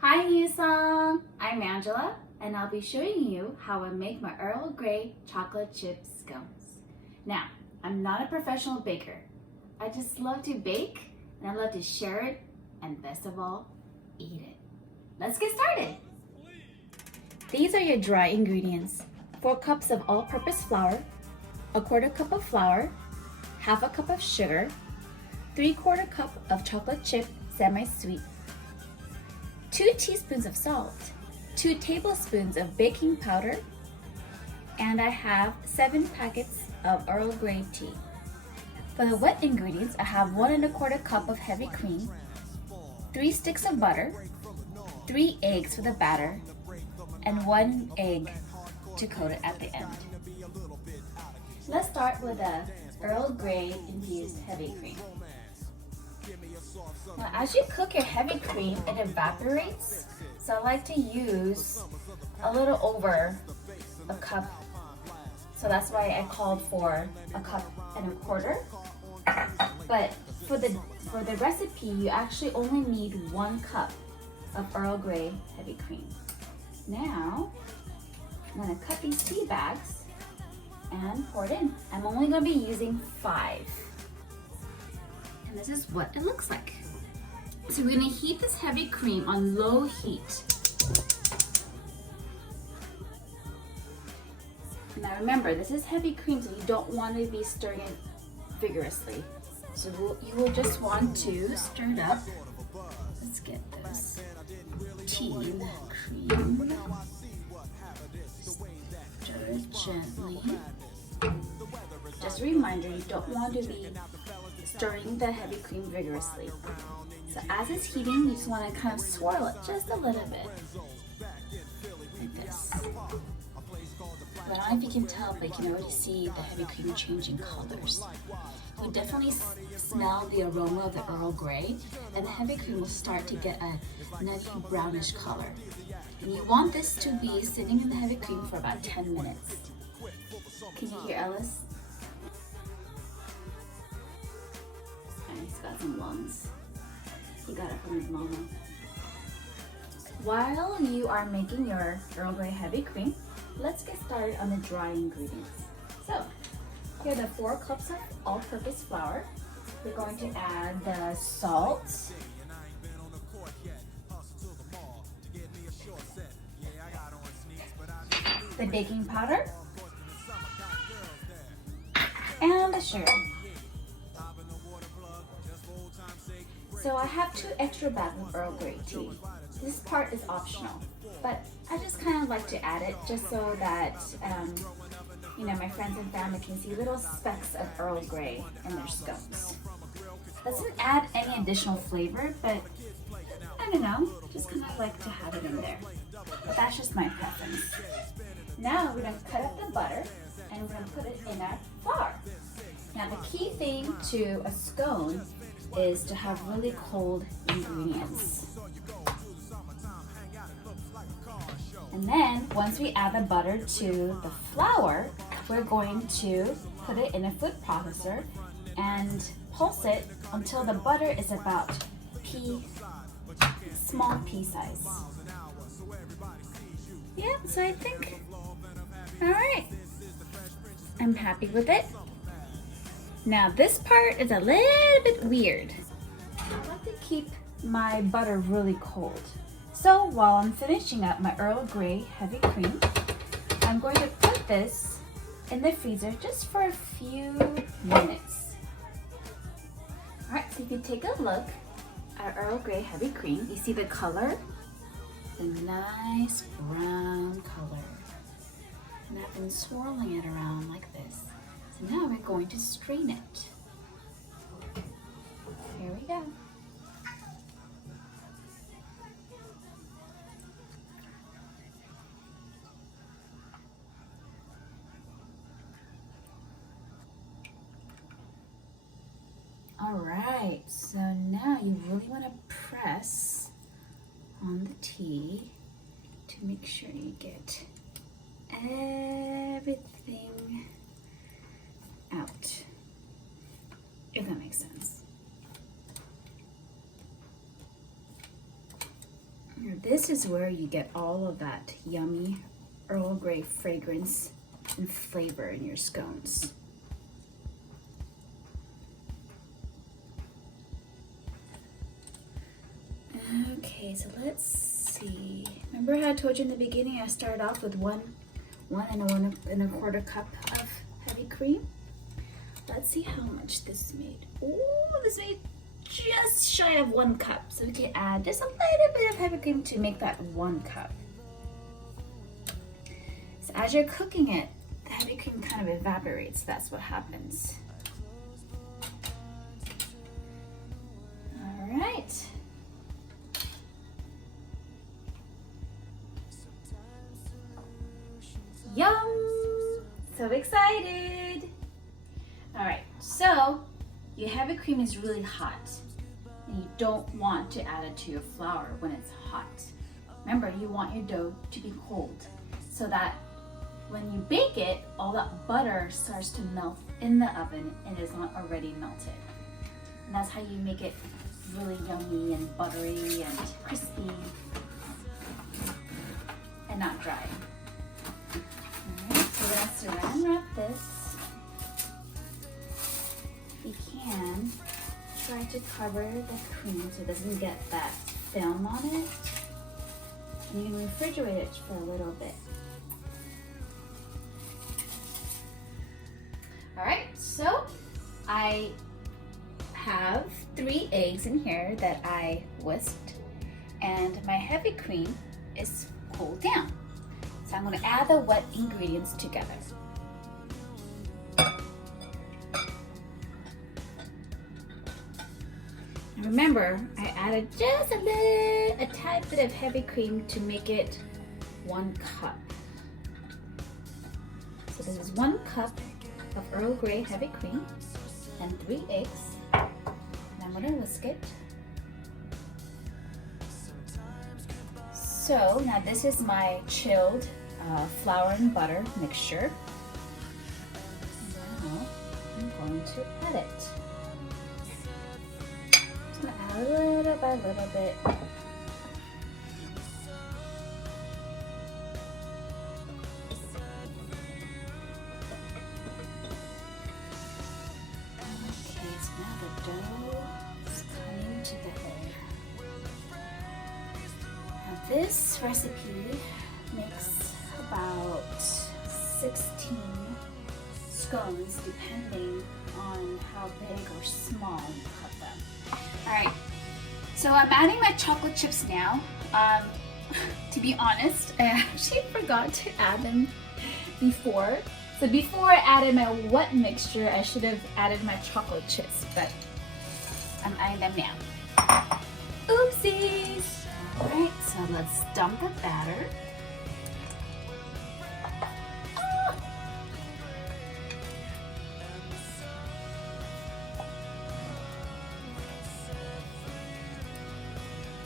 Hi Yusong! I'm Angela and I'll be showing you how I make my Earl Grey chocolate chip scones. Now, I'm not a professional baker. I just love to bake and I love to share it and best of all, eat it. Let's get started! These are your dry ingredients. 4 cups of all-purpose flour, 1/4 cup of flour, 1/2 cup of sugar, 3/4 cup of chocolate chip semi-sweet, 2 teaspoons of salt, 2 tablespoons of baking powder, and I have 7 packets of Earl Grey tea. For the wet ingredients, I have 1 1/4 cup of heavy cream, 3 sticks of butter, 3 eggs for the batter, and 1 egg to coat it at the end. Let's start with the Earl Grey infused heavy cream. Now, as you cook your heavy cream, it evaporates. So I like to use a little over a cup. So that's why I called for 1 1/4 cup. But for the recipe, you actually only need 1 cup of Earl Grey heavy cream. Now, I'm gonna cut these tea bags and pour it in. I'm only gonna be using 5. And this is what it looks like. So we're gonna heat this heavy cream on low heat. Now remember, this is heavy cream, so you don't want to be stirring it vigorously. So you will just want to stir it up. Let's get this tea in the cream. Stir it gently. Just a reminder, you don't want to be stirring the heavy cream vigorously. So as it's heating, you just want to kind of swirl it just a little bit, like this. But I don't know if you can tell, but you can already see the heavy cream changing colors. You definitely smell the aroma of the Earl Grey, and the heavy cream will start to get a nutty brownish color. And you want this to be sitting in the heavy cream for about 10 minutes. Can you hear Ellis? He's got some lungs. He got it from his mama. While you are making your Earl Grey heavy cream, let's get started on the dry ingredients. So, here are the 4 cups of all-purpose flour. We're going to add the salt, the baking powder, and the sugar. So I have 2 extra bags of Earl Grey tea. This part is optional, but I just kind of like to add it just so that my friends and family can see little specks of Earl Grey in their scones. Doesn't add any additional flavor, but I don't know, just kind of like to have it in there. But that's just my preference. Now we're going to cut up the butter and we're going to put it in our flour. Now the key thing to a scone is to have really cold ingredients. And then once we add the butter to the flour, we're going to put it in a food processor and pulse it until the butter is about small pea size. Yeah, so I think, all right, I'm happy with it. Now this part is a little bit weird. I like to keep my butter really cold. So while I'm finishing up my Earl Grey heavy cream, I'm going to put this in the freezer just for a few minutes. Alright, so you can take a look at Earl Grey heavy cream. You see the color? The nice brown color. And I've been swirling it around like this. So now we're going to strain it. Here we go. All right, so now you really want to press on the tea to make sure you get everything out, if that makes sense. Now, this is where you get all of that yummy Earl Grey fragrance and flavor in your scones. Okay, so let's see. Remember how I told you in the beginning I started off with one and a quarter cup of heavy cream? Let's see how much this made. Oh, this made just shy of 1 cup. So we can add just a little bit of heavy cream to make that 1 cup. So as you're cooking it, the heavy cream kind of evaporates. That's what happens. All right. Yum! So excited! All right, so your heavy cream is really hot and you don't want to add it to your flour when it's hot. Remember, you want your dough to be cold so that when you bake it, all that butter starts to melt in the oven and is not already melted. And that's how you make it really yummy and buttery and crispy and not dry. So we're gonna saran wrap this. You can try to cover the cream so it doesn't get that film on it. And you can refrigerate it for a little bit. All right, so I have 3 eggs in here that I whisked, and my heavy cream is cooled down. So I'm going to add the wet ingredients together. And remember, I added just a tiny bit of heavy cream to make it 1 cup. So this is 1 cup of Earl Grey heavy cream and 3 eggs. And I'm going to whisk it. So now this is my chilled flour and butter mixture. Now I'm going to add it. Just going to add a little by little bit. Okay, so now the dough is coming together. Now this recipe makes about 16 scones depending on how big or small you cut them. All right, so I'm adding my chocolate chips now. To be honest, I actually forgot to add them before. So before I added my wet mixture, I should have added my chocolate chips, but I'm adding them now. Oopsies! All right, so let's dump the batter.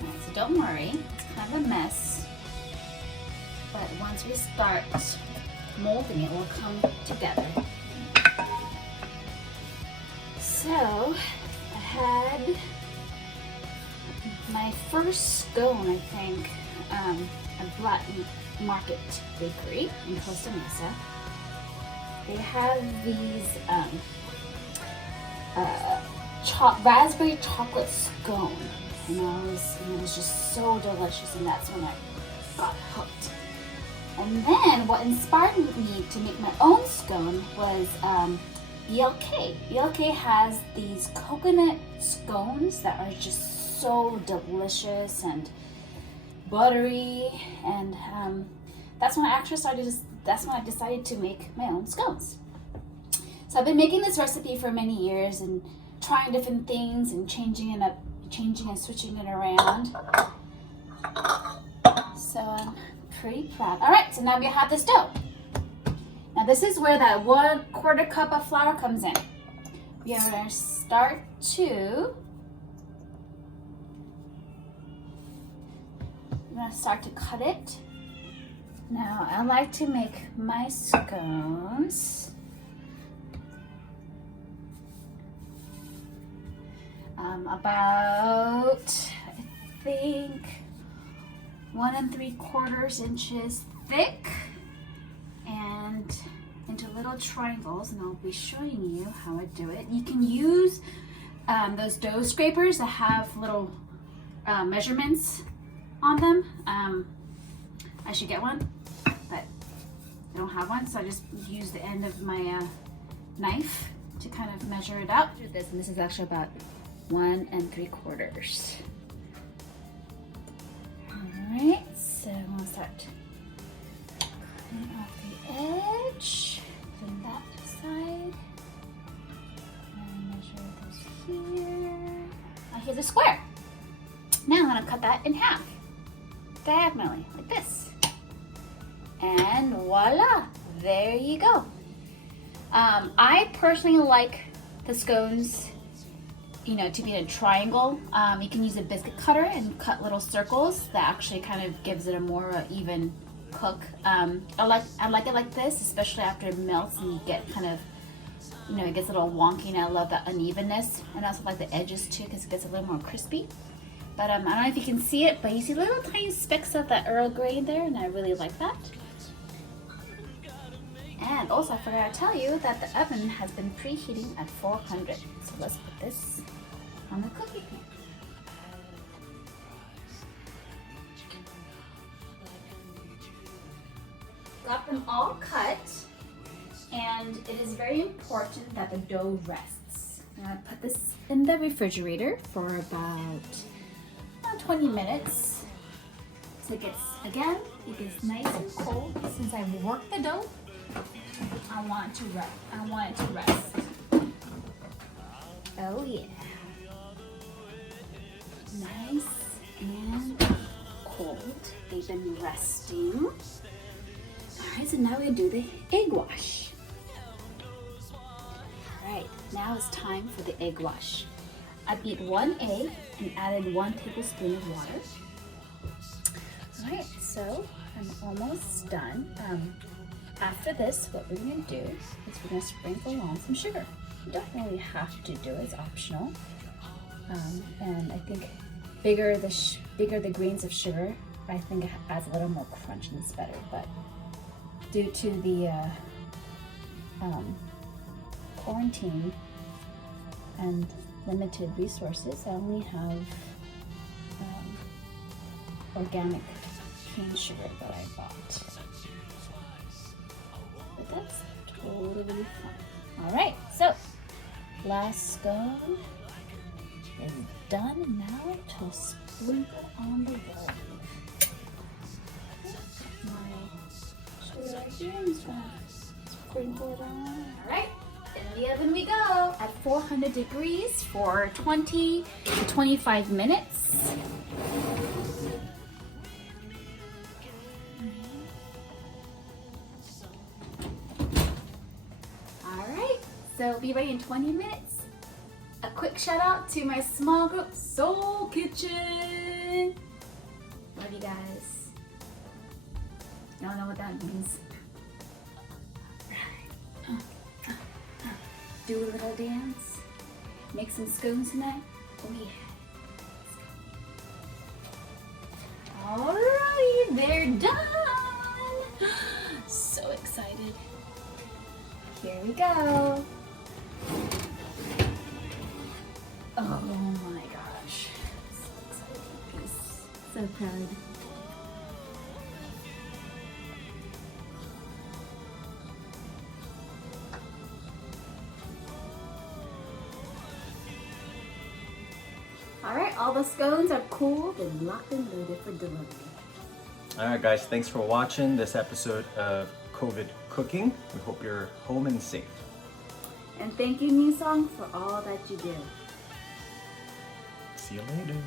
So don't worry, it's kind of a mess, but once we start molding it will come together. So I had my first scone, I think, at Black Market Bakery in Costa Mesa. They have these raspberry chocolate scone. And it was just so delicious, and that's when I got hooked. And then what inspired me to make my own scone was ELK. ELK has these coconut scones that are just so delicious and buttery, and that's when I decided to make my own scones. So I've been making this recipe for many years and trying different things and changing and switching it around. So I'm pretty proud. All right, so now we have this dough. Now this is where that 1/4 cup of flour comes in. We are going to start to cut it. Now I like to make my scones about, I think, 1 3/4 inches thick and into little triangles, and I'll be showing you how I do it. You can use those dough scrapers that have little measurements on them. I should get one, but I don't have one, so I just use the end of my knife to kind of measure it out. Do this, and this is actually about 1 3/4. All right, so I'm gonna start cutting off the edge, putting that aside, and measure this here. Here's a square. Now I'm gonna cut that in half, diagonally, like this. And voila, there you go. I personally like the scones, you know, to be in a triangle. You can use a biscuit cutter and cut little circles. That actually kind of gives it a more even cook. I like it like this, especially after it melts and you get kind of, you know, it gets a little wonky, and I love that unevenness. And I also like the edges too, because it gets a little more crispy. But I don't know if you can see it, but you see little tiny specks of that Earl Grey there, and I really like that. And also, I forgot to tell you that the oven has been preheating at 400. So let's put this on the cookie pan. Got them all cut, and it is very important that the dough rests. I'm gonna put this in the refrigerator for about 20 minutes. So it gets nice and cold. Since I've worked the dough, I want it to rest. Oh yeah. Nice and cold. They've been resting. Alright, so now we're gonna do the egg wash. Alright, now it's time for the egg wash. I beat 1 egg and added 1 tablespoon of water. Alright, so I'm almost done. After this, what we're going to do is we're going to sprinkle on some sugar. You don't really have to do it, it's optional. And I think bigger the grains of sugar, I think it adds a little more crunch and it's better. But due to the quarantine and limited resources, I only have organic cane sugar that I bought. But that's totally fine. All right, so last scone is done. Now to sprinkle on the roll. My sugar right here, I'm just gonna sprinkle it on. All right. In the oven we go at 400 degrees for 20 to 25 minutes. All right, so be ready in 20 minutes. A quick shout out to my small group, Soul Kitchen. Love you guys. Y'all know what that means. Do a little dance, make some scones tonight. Oh yeah. Alrighty, they're done. So excited. Here we go. Oh my gosh. So excited. So proud. All right, all the scones are cooled and locked and loaded for delivery. All right, guys, thanks for watching this episode of COVID Cooking. We hope you're home and safe. And thank you, Nisong, for all that you do. See you later.